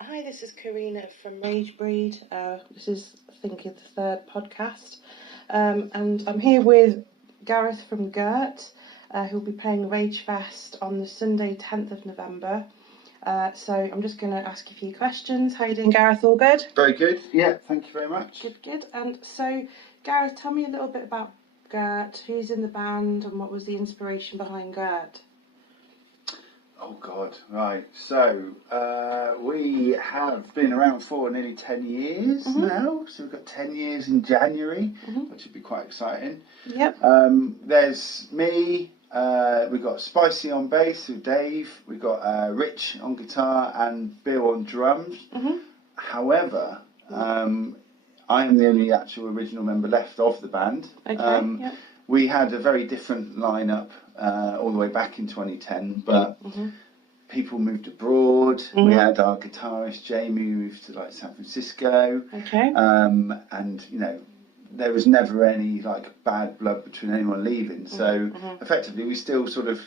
Hi, this is Karina from Ragebreed. This is, I think, the third podcast. And I'm here with Gareth from Gurt, who'll be playing Ragefest on the Sunday, 10th of November. So I'm just going to ask a few questions. How are you doing, Gareth? All good? Very good. Yeah, thank you very much. Good. And so, Gareth, tell me a little bit about Gurt, who's in the band, and what was the inspiration behind Gurt? Oh God, right. So we have been around for nearly 10 years now. So we've got 10 years in January, which would be quite exciting. Yep. There's me. We've got Spicy on bass with Dave. We've got Rich on guitar and Bill on drums. However, I am the only actual original member left of the band. Okay. Yep. We had a very different lineup all the way back in 2010, but people moved abroad. We had our guitarist Jamie moved to like San Francisco. Okay. And you know, there was never any like bad blood between anyone leaving. So effectively, we still sort of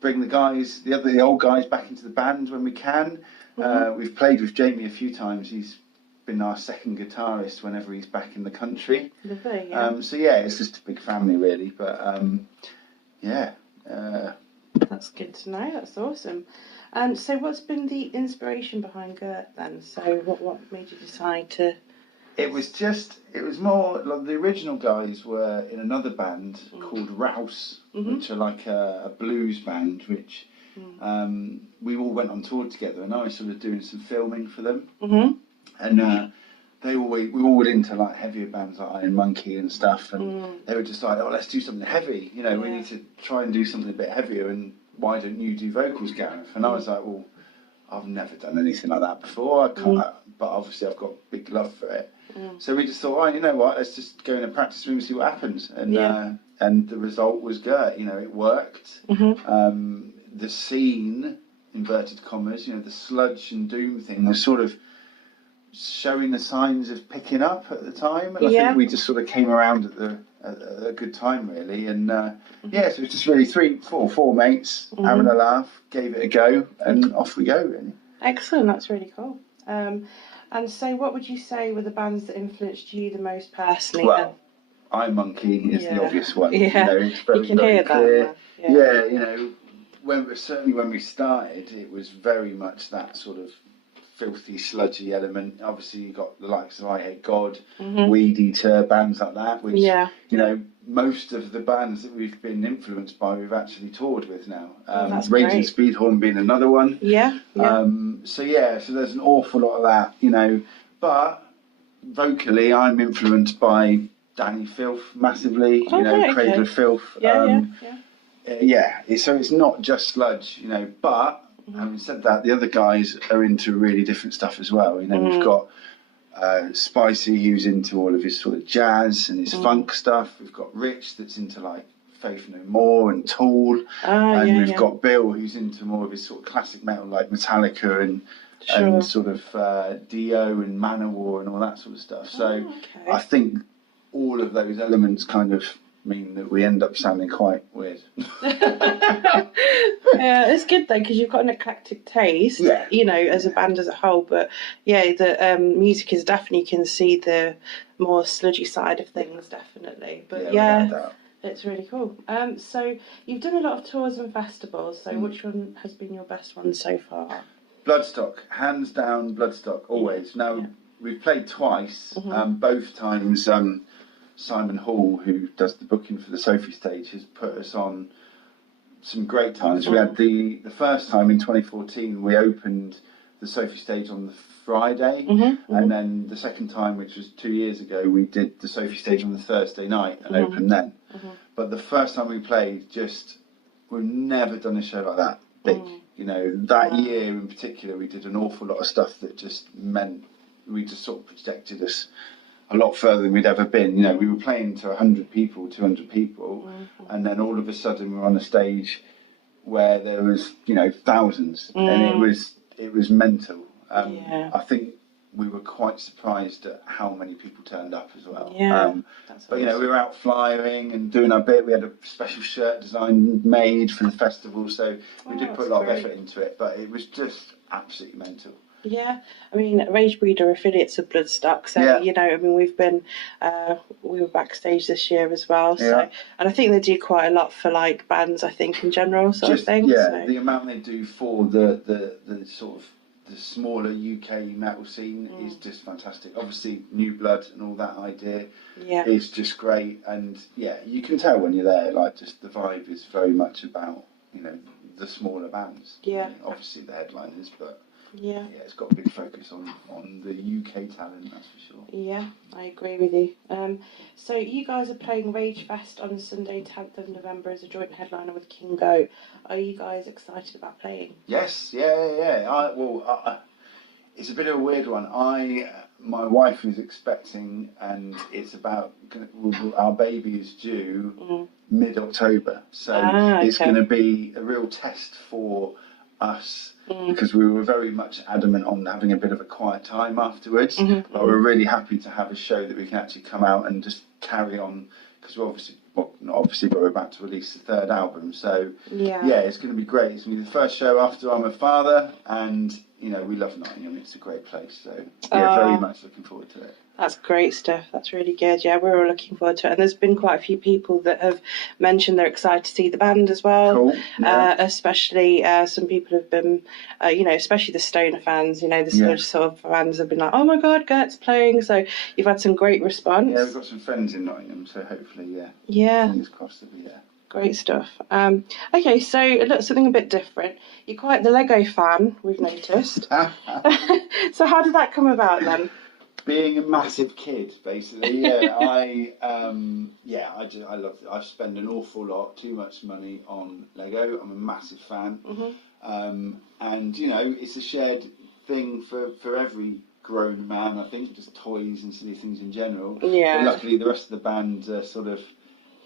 bring the old guys back into the band when we can. We've played with Jamie a few times. He's been our second guitarist whenever he's back in the country. Lovely, yeah. So yeah, it's just a big family really, but that's good to know. That's awesome. So what's been the inspiration behind Gurt then? So what made you decide to? It was more like the original guys were in another band called Rouse, which are like a blues band, which we all went on tour together, and I was sort of doing some filming for them. And we all were into like heavier bands like Iron Monkey and stuff, and they were just like, oh, let's do something heavy. You know, we need to try and do something a bit heavier. And why don't you do vocals, Gareth? And I was like, well, I've never done anything like that before. I can't, but obviously I've got big love for it. So we just thought, oh, you know what? Let's just go in a practice room and see what happens. And the result was Gurt. You know, it worked. The scene, inverted commas, you know, the sludge and doom thing was sort of showing the signs of picking up at the time, and I think we just sort of came around at a good time really, and so it was just really four mates having a laugh, gave it a go, and off we go really. Excellent, that's really cool. And so what would you say were the bands that influenced you the most personally? Well, Iron Monkey is the obvious one. Yeah, you know, it's very, you can very hear clear. that. Yeah, you know, when we started, it was very much that sort of filthy, sludgy element. Obviously, you got the likes of I Hate God, Weed Eater, bands like that, which, you know, most of the bands that we've been influenced by, we've actually toured with now. Raging Speedhorn being another one. So there's an awful lot of that, you know. But vocally, I'm influenced by Danny Filth massively, you know, Cradle of Filth. So it's not just sludge, you know, but having said that, the other guys are into really different stuff as well. You know, we've got Spicy, who's into all of his sort of jazz and his funk stuff. We've got Rich, that's into like Faith No More and Tool. And we've got Bill, who's into more of his sort of classic metal like Metallica and sort of Dio and Manowar and all that sort of stuff. So I think all of those elements kind of mean that we end up sounding quite weird. It's good though, because you've got an eclectic taste, you know, as a band as a whole, but the music is definitely, you can see the more sludgy side of things, definitely, but it's really cool. So you've done a lot of tours and festivals, so which one has been your best one so far? Bloodstock, hands down. Bloodstock, always. Now we've played twice, both times Simon Hall, who does the booking for the Sophie stage, has put us on some great times. We had the first time in 2014, we opened the Sophie stage on the Friday, and then the second time, which was 2 years ago, we did the Sophie stage on the Thursday night and opened then. But the first time we played, we've never done a show like that big. You know, that year in particular, we did an awful lot of stuff that just meant we just sort of projected us a lot further than we'd ever been. You know, we were playing to 100 people, 200 people, and then all of a sudden we're on a stage where there was, you know, thousands, and it was mental. I think we were quite surprised at how many people turned up as well. But you know, we were out flying and doing our bit. We had a special shirt design made for the festival, so we did put a lot of effort into it. But it was just absolutely mental. Yeah, I mean, Ragebreed are affiliates of Bloodstock, so you know, I mean, we were backstage this year as well, so and I think they do quite a lot for like bands, I think in general, sort of thing. Yeah, so. The amount they do for the sort of the smaller UK metal scene is just fantastic. Obviously, New Blood and all that idea is just great, and you can tell when you're there, like just the vibe is very much about the smaller bands. Yeah, obviously the headliners, but. Yeah, it's got a big focus on the UK talent, that's for sure. Yeah, I agree with you. So you guys are playing Ragefest on Sunday, 10th of November as a joint headliner with King Goat. Are you guys excited about playing? Yes, yeah. It's a bit of a weird one. My wife is expecting, and it's about our baby is due mid-October, so it's going to be a real test for us. Because we were very much adamant on having a bit of a quiet time afterwards, but we're really happy to have a show that we can actually come out and just carry on, because we're not obviously, but we're about to release the third album, so it's going to be great. It's going to be the first show after I'm a father, and we love Nottingham. It's a great place, so very much looking forward to it. That's great stuff. That's really good. Yeah, we're all looking forward to it. And there's been quite a few people that have mentioned they're excited to see the band as well. Cool. Yeah. Especially some people have been, especially the Stoner fans, the sort of fans have been like, oh my God, Gert's playing. So you've had some great response. Yeah, we've got some friends in Nottingham, so hopefully, fingers crossed they'll be there. Great stuff. Okay, so look, something a bit different. You're quite the Lego fan, we've noticed. So how did that come about then? Being a massive kid, basically, I love it. I spend an awful lot, too much money on Lego. I'm a massive fan, and it's a shared thing for every grown man. I think just toys and silly things in general. Yeah. But luckily, the rest of the band are sort of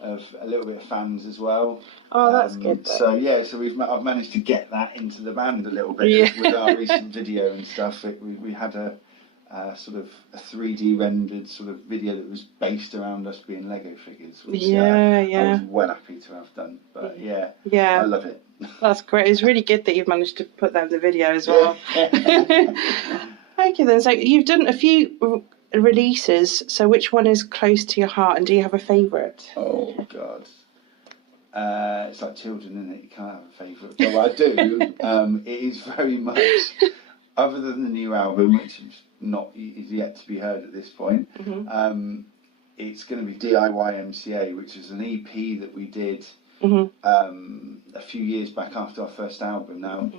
a little bit of fans as well. Oh, that's good. Though. So I've managed to get that into the band a little bit with our recent video and stuff. We had a sort of a 3D rendered sort of video that was based around us being Lego figures, which I was well happy to have done. But I love it. That's great. It's really good that you've managed to put that in the video as well. Okay then, so you've done a few releases, so which one is close to your heart, and do you have a favourite? Oh God. It's like children, isn't it? You can't have a favourite. But I do. It is very much, other than the new album, which is yet to be heard at this point, it's going to be DIY-MCA, which is an EP that we did a few years back after our first album. Now,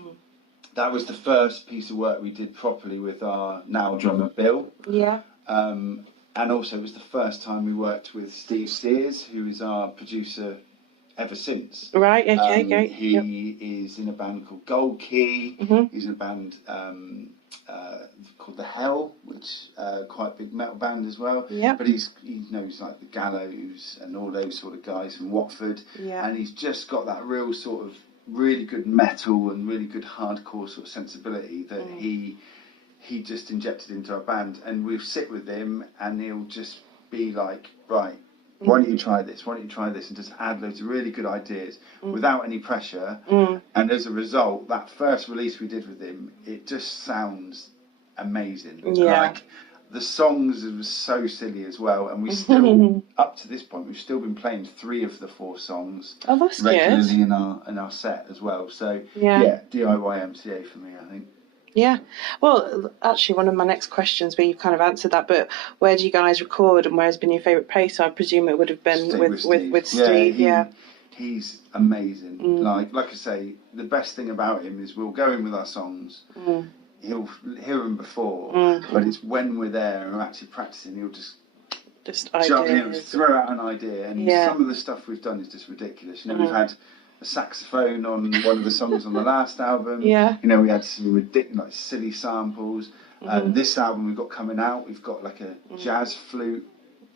that was the first piece of work we did properly with our now drummer Bill. Yeah. And also it was the first time we worked with Steve Sears, who is our producer ever since. Right, okay, great. He is in a band called Gold Key. He's in a band called The Hell, which quite a big metal band as well. Yeah. But he knows like the Gallows and all those sort of guys from Watford. Yeah. And he's just got that real sort of really good metal and really good hardcore sort of sensibility that he just injected into our band. And we'll sit with him and he'll just be like, right, why don't you try this? Why don't you try this? And just add loads of really good ideas without any pressure. And as a result, that first release we did with him, it just sounds amazing. Yeah. Like the songs were so silly as well. And we still, up to this point, we've still been playing 3 of the 4 songs regularly in our set as well. So DIY-MCA for me, I think. Yeah, well, actually, one of my next questions, where you've kind of answered that, but where do you guys record and where has been your favourite place? So I presume it would have been with Steve. Yeah, he's amazing. Like I say, the best thing about him is we'll go in with our songs. He'll hear them before, but it's when we're there and we're actually practicing, he'll just throw out an idea. And some of the stuff we've done is just ridiculous. We've had a saxophone on one of the songs on the last album. Yeah. We had some ridiculous, silly samples. This album we've got coming out, we've got like a jazz flute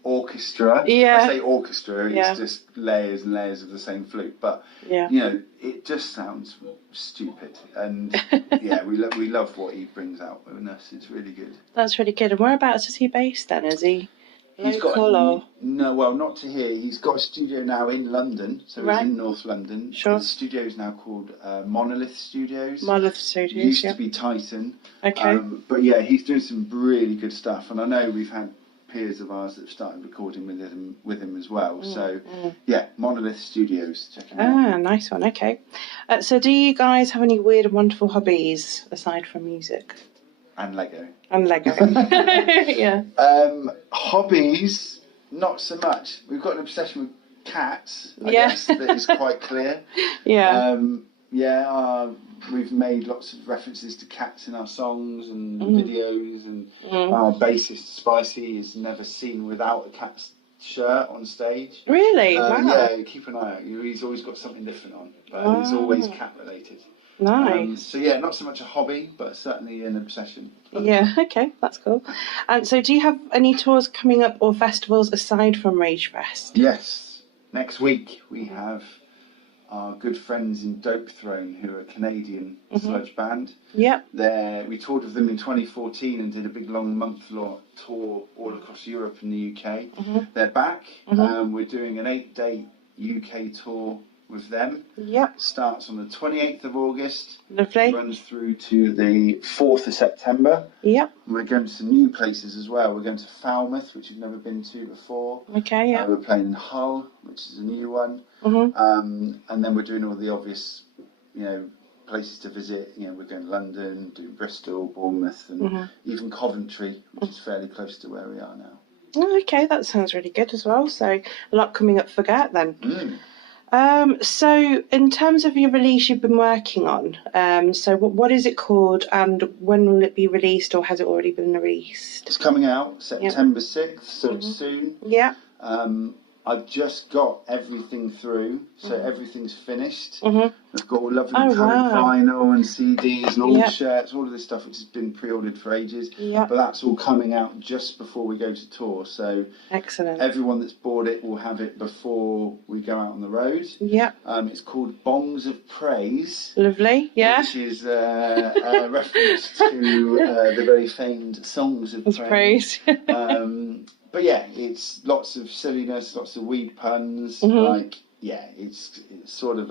orchestra. Yeah. I say orchestra, it's just layers and layers of the same flute. But, it just sounds stupid. And, we love what he brings out with us. It's really good. That's really good. And whereabouts is he based then? Is he Not to here. He's got a studio now in London, so he's in North London. Sure. His studio is now called Monolith Studios. Monolith Studios, used to be Titan. Okay. But yeah, he's doing some really good stuff, and I know we've had peers of ours that have started recording with him as well. So yeah, Monolith Studios. Check him out. Nice one. Okay. So do you guys have any weird and wonderful hobbies aside from music? And Lego. Yeah. Hobbies, not so much. We've got an obsession with cats, I guess, that is quite clear. Yeah. We've made lots of references to cats in our songs and videos, and our bassist Spicy is never seen without a cat's shirt on stage. Really? Wow. Yeah, keep an eye out. He's always got something different on, but it's always cat related. Nice. So yeah, not so much a hobby, but certainly an obsession. Yeah, okay, that's cool. And so do you have any tours coming up or festivals aside from Ragefest? Yes. Next week we have our good friends in Dope Throne, who are a Canadian sludge band. Yep. We toured with them in 2014 and did a big long month-long tour all across Europe and the UK. They're back. We're doing an 8-day UK tour with them. Yep. Starts on the 28th of August. Lovely. Runs through to the 4th of September. Yep. And we're going to some new places as well. We're going to Falmouth, which we've never been to before. Okay, yeah. We're playing in Hull, which is a new one. And then we're doing all the obvious, places to visit. We're going to London, doing Bristol, Bournemouth, and even Coventry, which is fairly close to where we are now. Oh, okay, that sounds really good as well. So a lot coming up for Gurt then. So in terms of your release you've been working on, so what is it called and when will it be released, or has it already been released? It's coming out September 6th, so it's soon. Yeah. I've just got everything through, so everything's finished. I've got all lovely coloured vinyl and CDs and all shirts, all of this stuff which has been pre-ordered for ages. But that's all coming out just before we go to tour. So excellent. Everyone that's bought it will have it before we go out on the road. Yeah. It's called Bongs of Praise. Lovely. Yeah. Which is a reference to the very famed Songs of Praise. But yeah, it's lots of silliness, lots of weed puns. It's sort of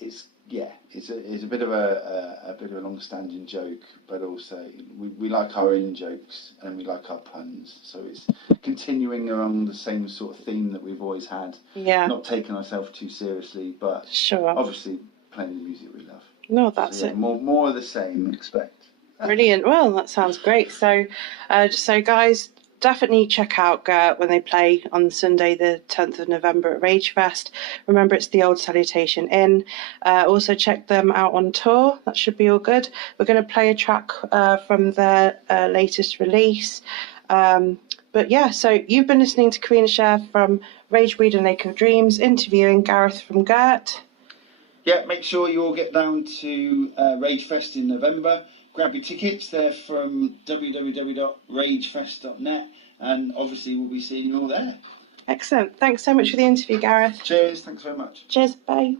it's a bit of a long-standing joke, but also we like our in jokes and we like our puns. So it's continuing along the same sort of theme that we've always had. Yeah. Not taking ourselves too seriously, but obviously playing the music we love. No, that's it. More of the same, expect. Brilliant. Well, that sounds great. So guys, definitely check out Gurt when they play on Sunday the 10th of November at Ragefest. Remember, it's the Old Salutation Inn. Also check them out on tour. That should be all good. We're going to play a track from their latest release. But yeah, so you've been listening to Karina Share from Ragebreed and Lake of Dreams, interviewing Gareth from Gurt. Yeah, make sure you all get down to Ragefest in November. Grab your tickets. They're from www.ragefest.net, and obviously we'll be seeing you all there. Excellent. Thanks so much for the interview, Gareth. Cheers. Thanks very much. Cheers. Bye.